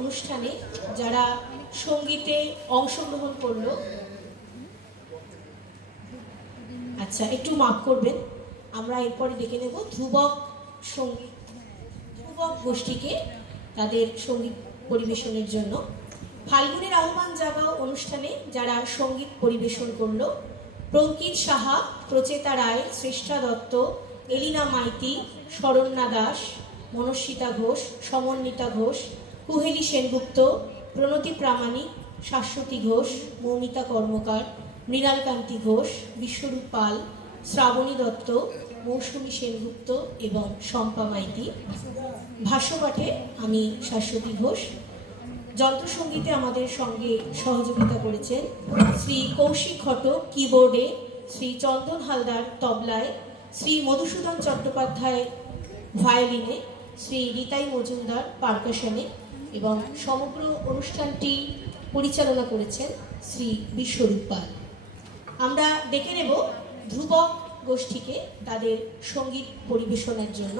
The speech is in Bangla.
অনুষ্ঠানে যারা সঙ্গীতে অংশগ্রহণ করলো, আচ্ছা একটু মাফ করবেন, আমরা এরপরে ডেকে নেব ধ্রুবক গোষ্ঠীকে তাদের সঙ্গীত পরিবেশনের জন্য। ফাল্গুনের আহ্বান জাগাও অনুষ্ঠানে যারা সঙ্গীত পরিবেশন করলো, প্রঙ্কিত সাহা, প্রচেতা রায়, শ্রেষ্ঠা দত্ত, এলিনা মাইতি, শরণ্যা দাস, মনস্বিতা ঘোষ, সমন্বিতা ঘোষ, কুহেলি সেনগুপ্ত, প্রণতি প্রামাণিক, শাশ্বতী ঘোষ, মৌমিতা কর্মকার, মৃণালকান্তি ঘোষ, বিশ্বরূপ পাল, শ্রাবণী দত্ত, মৌসুমী সেনগুপ্ত এবং শম্পা মাইতি। ভাষ্যপাঠে আমি শাশ্বতী ঘোষ। যন্ত্রসঙ্গীতে আমাদের সঙ্গে সহযোগিতা করেছেন শ্রী কৌশিক ঘটক কিবোর্ডে, শ্রী চন্দন হালদার তবলায়, শ্রী মধুসূদন চট্টোপাধ্যায় ভায়োলিনে, শ্রী রীতাই মজুমদার পারকাশনে এবং সমগ্র অনুষ্ঠানটি পরিচালনা করেছেন শ্রী বিশ্বরূপ পাল। আমরা ডেকে নেব ধ্রুবক গোষ্ঠীকে তাদের সঙ্গীত পরিবেশনের জন্য।